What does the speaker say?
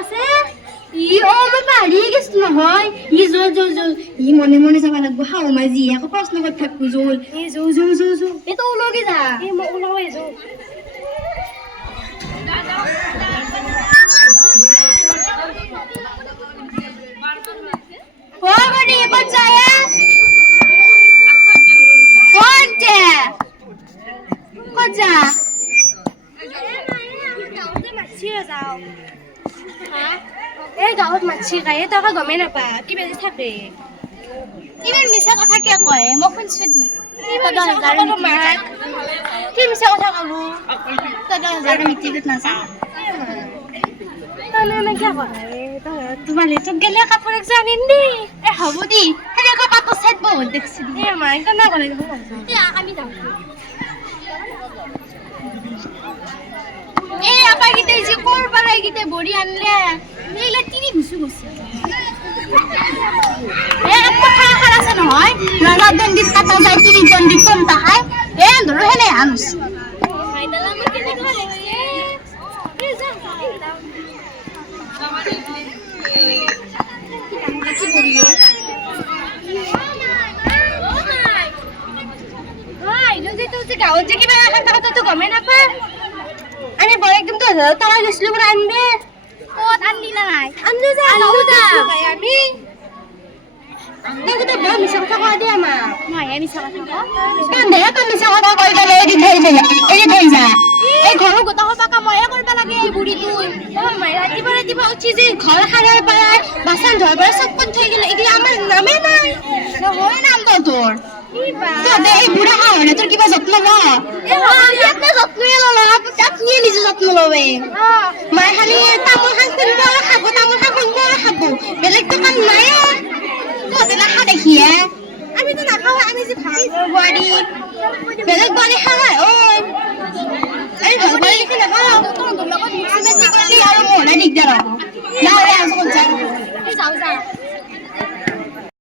আছে মই পাহৰি গৈছো নহয় মনে মনে যাব লাগব শাহু মাই যি আকৌ প্ৰশ্ন কৰি থাকবো জল এইটো ওলগে যা মই ওলাই যাওঁ গাঁৱত মাছি খাই তই গমেই নাপা কিবা যে থাকে ইমান মিছা কথা কিয় কয় মই শুনছো দি কি মিছা কথা কলো তই 10,000 মেট্ৰিকত নাযা তোমালে তোক গেলে কাপোৰ একযোৰ আনিম দেই হ'ব দি সেনেকৈ পাতৰ চাইড বহুত দেখছি মাই কেনে কৰে আমি যাম আপা গীতে যে কৰবা লাগীতে বড়ি আনলে এইলা তিনি গুছি গৈছে কথা এষাৰ আছে নহয় নানা দণ্ডিত কাটা যায় তিনি দণ্ডিত কমতা খায় ধৰো সেনে আনছ গাঁৱত যে কিবা কথা গমেই নাপা আনে বড় একদম তো তারা গেছিল বড় আনবে কত আনলি না নাই আনলো যা আমি দেখো তো বড় মিছা কথা কই দে আমা নাই আমি মিছা কথা কেন দে তো মিছা কথা কই গেলে এদিন ধই যা এই ঘর গোটা হবা কাময়ে করবা লাগে এই বুড়ি তুই ও মাই রাতিবা উঠি যে ঘর খানার পায় বাসন ধর বড় সব কোন থই গেল এগুলা আমার নামে নাই না হয় নাম তো তোর এই বুড়া হাওনে তোর কিবা যত্ন ল আপনি যত্ন লল আপনি নিজে যত্ন লবে মাই খালি তামোল খান খুনব খাবো তামোল খান খুনব খাবো বেলেগ তো কাম নাই তোদের না খা দেখিয়ে আমি তো না খাওয়া আমি যে ভাই বাড়ি বেলেগ বাড়ি খাওয়ায় ও এই ভালো বাড়ি লিখে না খাওয়া তোর লগত মিক্সি মেজি করলি আর মনে দিগদার হবে না রে আসুন যাও